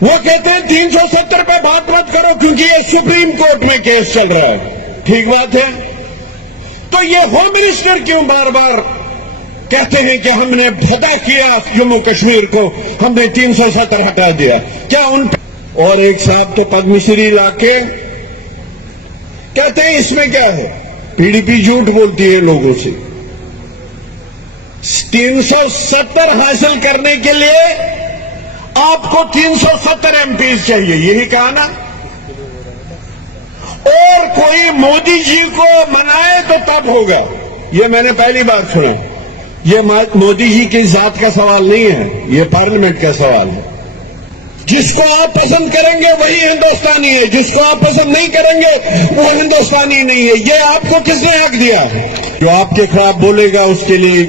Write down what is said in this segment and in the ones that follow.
وہ کہتے ہیں 370 پہ بات مت کرو کیونکہ یہ سپریم کورٹ میں کیس چل رہا ہے. ٹھیک بات ہے. تو یہ ہوم منسٹر کیوں بار بار کہتے ہیں کہ ہم نے فتح کیا جموں کشمیر کو, ہم نے 370 ہٹا دیا؟ کیا ان اور ایک صاحب تو پدم شری لا کے کہتے ہیں اس میں کیا ہے؟ پی ڈی پی جھوٹ بولتی ہے لوگوں سے. 370 حاصل کرنے کے لیے آپ کو 370 ایم پیز چاہیے, یہی کہا نا. اور کوئی مودی جی کو منائے تو تب ہوگا. یہ میں نے پہلی بار سنا. یہ مودی جی کی ذات کا سوال نہیں ہے, یہ پارلیمنٹ کا سوال ہے. جس کو آپ پسند کریں گے وہی ہندوستانی ہے, جس کو آپ پسند نہیں کریں گے وہ ہندوستانی نہیں ہے. یہ آپ کو کس نے حق دیا؟ جو آپ کے خلاف بولے گا اس کے لیے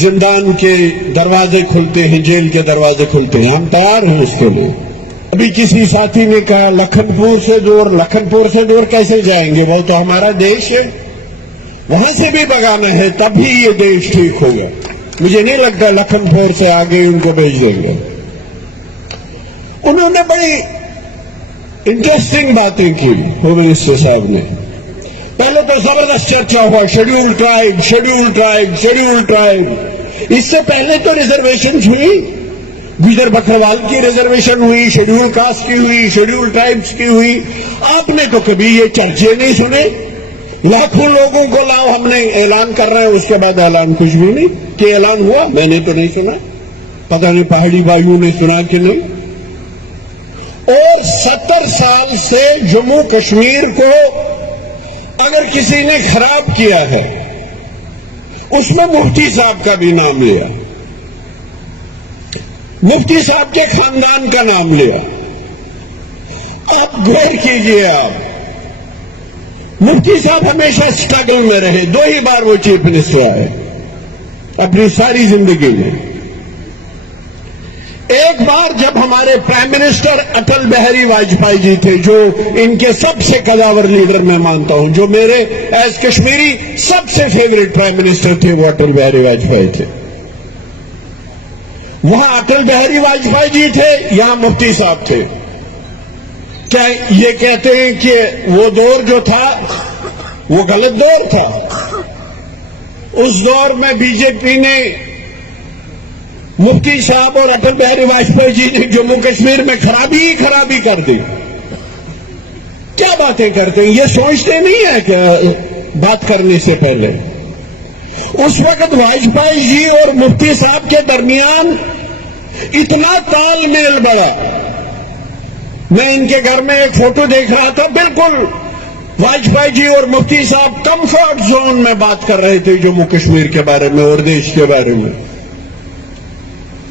زندان کے دروازے کھلتے ہیں, جیل کے دروازے کھلتے ہیں. ہم تیار ہیں اس کے لیے. ابھی کسی ساتھی نے کہا لکھن پور سے دور کیسے جائیں گے؟ وہ تو ہمارا دیش ہے, وہاں سے بھی بگانا ہے تب ہی یہ دیش ٹھیک ہوگا. مجھے نہیں لگتا لکھن پور سے آگے ان کو بھیج دیں گے. انہوں نے بڑی انٹرسٹنگ باتیں کی ہوم منسٹر صاحب نے. پہلے تو زبردست چرچا ہوا شیڈیول ٹرائب. اس سے پہلے تو ریزرویشن ہوئی, گجر بکروال کی ریزرویشن ہوئی, شیڈیول کاسٹ کی ہوئی, شیڈیول ٹرائبس کی ہوئی. آپ نے تو کبھی یہ چرچے نہیں سنے. لاکھوں لوگوں کو لاؤ, ہم نے اعلان کر رہے ہیں, اس کے بعد اعلان کچھ بھی نہیں. کہ اعلان ہوا میں نے تو نہیں سنا, پتہ نہیں پہاڑی بھائیوں نے سنا کہ نہیں. اور 70 سال سے جموں کشمیر کو اگر کسی نے خراب کیا ہے اس میں مفتی صاحب کا بھی نام لیا, مفتی صاحب کے خاندان کا نام لیا. آپ غور کیجئے, آپ مفتی صاحب ہمیشہ اسٹرگل میں رہے. 2 ہی بار وہ چیف منسٹر آئے اپنی ساری زندگی میں. ایک بار جب ہمارے پرائم منسٹر اٹل بہاری واجپئی جی تھے, جو ان کے سب سے قداور لیڈر میں مانتا ہوں, جو میرے ایز کشمیری سب سے فیوریٹ پرائم منسٹر تھے, وہ اٹل بہاری واجپئی تھے. وہاں اٹل بہاری واجپئی جی تھے, یہاں مفتی صاحب تھے. کیا یہ کہتے ہیں کہ وہ دور جو تھا وہ غلط دور تھا؟ اس دور میں بی جے پی نے, مفتی صاحب اور اٹل بہاری واجپئی جی نے جموں کشمیر میں خرابی کر دی. کیا باتیں کرتے ہیں, یہ سوچتے نہیں ہیں کہ بات کرنے سے پہلے. اس وقت واجپئی جی اور مفتی صاحب کے درمیان اتنا تال میل بڑھا. میں ان کے گھر میں ایک فوٹو دیکھ رہا تھا, بالکل واجپئی جی اور مفتی صاحب کمفرٹ زون میں بات کر رہے تھے جموں کشمیر کے بارے میں اور دیش کے بارے میں.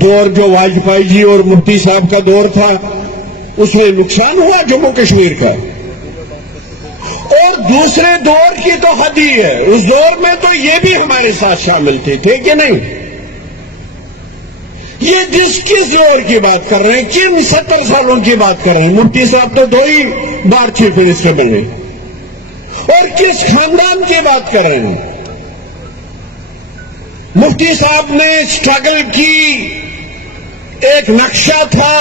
دور جو واجپئی جی اور مفتی صاحب کا دور تھا اس میں نقصان ہوا جموں کشمیر کا؟ اور دوسرے دور کی تو حد ہی ہے, اس دور میں تو یہ بھی ہمارے ساتھ شامل تھے کہ نہیں؟ یہ کس دور کی بات کر رہے ہیں, کن 70 سالوں کی بات کر رہے ہیں؟ مفتی صاحب تو 2 ہی بار چیف منسٹر بنے. اور کس خاندان کی بات کر رہے ہیں؟ مفتی صاحب نے اسٹرگل کی, ایک نقشہ تھا.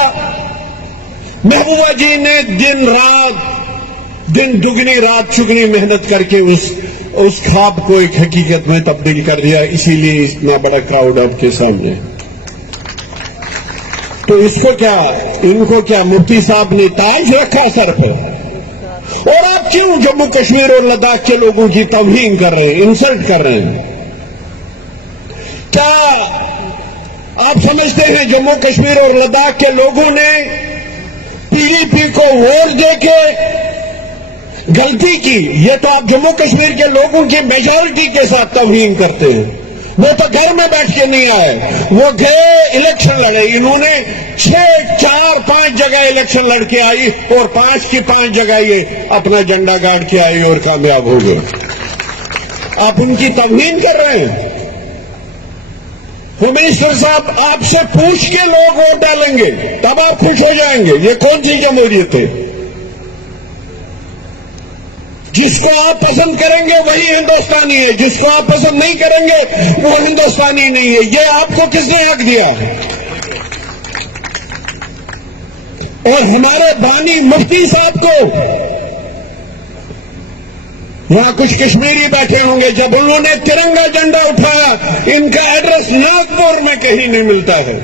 محبوبہ جی نے دن دگنی رات چگنی محنت کر کے اس خواب کو ایک حقیقت میں تبدیل کر دیا, اسی لیے اتنا بڑا کراؤڈ آپ کے سامنے. تو اس کو کیا, ان کو کیا مفتی صاحب نے تاج رکھا سر پر؟ اور آپ کیوں جموں کشمیر اور لداخ کے لوگوں کی توہین کر رہے ہیں, انسلٹ کر رہے ہیں؟ کیا آپ سمجھتے ہیں جموں کشمیر اور لداخ کے لوگوں نے پی ڈی پی کو ووٹ دے کے غلطی کی؟ یہ تو آپ جموں کشمیر کے لوگوں کی میجورٹی کے ساتھ توہین کرتے ہیں. وہ تو گھر میں بیٹھ کے نہیں آئے, وہ گئے الیکشن لڑے. انہوں نے 4-5 جگہ الیکشن لڑ کے آئی اور 5 کی 5 جگہ یہ اپنا جھنڈا گاڑ کے آئی اور کامیاب ہو گئے. آپ ان کی توہین کر رہے ہیں. ہوم منسٹر صاحب, آپ سے پوچھ کے لوگ ووٹ ڈالیں گے تب آپ خوش ہو جائیں گے. یہ کون سی جمہوریت ہے؟ جس کو آپ پسند کریں گے وہی ہندوستانی ہے, جس کو آپ پسند نہیں کریں گے وہ ہندوستانی نہیں ہے. یہ آپ کو کس نے حق دیا؟ اور ہمارے بانی مفتی صاحب کو یہاں کچھ کشمیری بیٹھے ہوں گے، جب انہوں نے ترنگا جھنڈا اٹھایا ان کا ایڈریس ناگپور میں کہیں نہیں ملتا ہے،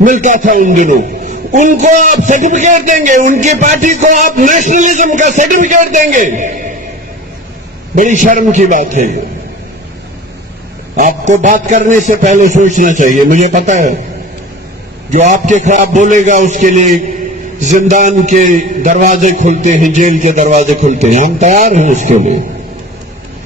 ملتا تھا ان دنوں۔ ان کو آپ سرٹیفکیٹ دیں گے، ان کی پارٹی کو آپ نیشنلزم کا سرٹیفکیٹ دیں گے؟ بڑی شرم کی بات ہے یہ۔ آپ کو بات کرنے سے پہلے سوچنا چاہیے۔ مجھے پتا ہے جو آپ کے خلاف بولے گا اس کے لیے زندان کے دروازے کھلتے ہیں، جیل کے دروازے کھلتے ہیں، ہم تیار ہیں اس کے لیے،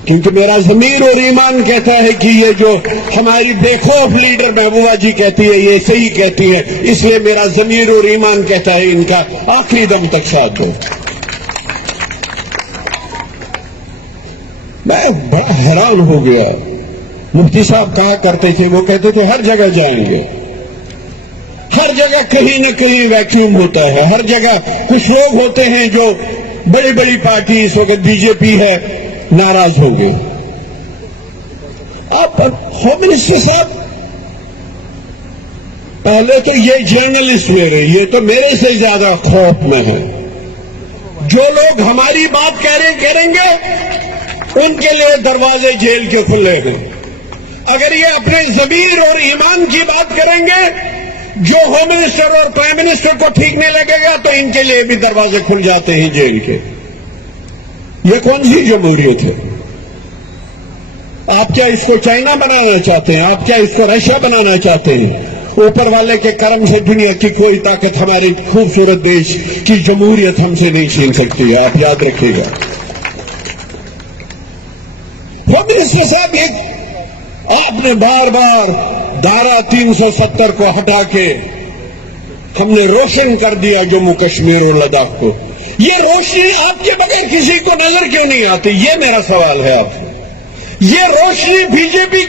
کیونکہ میرا ضمیر اور ایمان کہتا ہے کہ یہ جو ہماری بے خوف لیڈر محبوبہ جی کہتی ہے یہ صحیح کہتی ہے، اس لیے میرا ضمیر اور ایمان کہتا ہے ان کا آخری دم تک ساتھ دو۔ میں بڑا حیران ہو گیا۔ مفتی صاحب کہا کرتے تھے، وہ کہتے تھے ہر جگہ جائیں گے، ہر جگہ کہیں نہ کہیں ویکیوم ہوتا ہے، ہر جگہ کچھ لوگ ہوتے ہیں جو بڑی بڑی پارٹی، اس وقت بی جے پی ہے، ناراض ہوں گے۔ آپ ہوم منسٹر صاحب پہلے تو یہ جرنلسٹ میرے، یہ تو میرے سے زیادہ خوف میں ہے۔ جو لوگ ہماری بات کریں گے ان کے لیے دروازے جیل کے کھلے ہیں۔ اگر یہ اپنے ضمیر اور ایمان کی بات کریں گے، جو ہوم منسٹر اور پرائم منسٹر کو ٹھیک نہیں لگے گا تو ان کے لیے بھی دروازے کھل جاتے ہیں جیل کے۔ یہ کون سی جمہوریت ہے؟ آپ کیا اس کو چائنا بنانا چاہتے ہیں؟ آپ کیا اس کو رشیا بنانا چاہتے ہیں؟ اوپر والے کے کرم سے دنیا کی کوئی طاقت ہماری خوبصورت دیش کی جمہوریت ہم سے نہیں چھین سکتی ہے، آپ یاد رکھیے گا۔ ہوم منسٹر صاحب، آپ نے بار بار دھارا 370 کو ہٹا کے ہم نے روشن کر دیا جموں کشمیر اور لداخ کو۔ یہ روشنی آپ کے بغیر کسی کو نظر کیوں نہیں آتی؟ یہ میرا سوال ہے آپ سے۔ یہ روشنی بی جے پی کے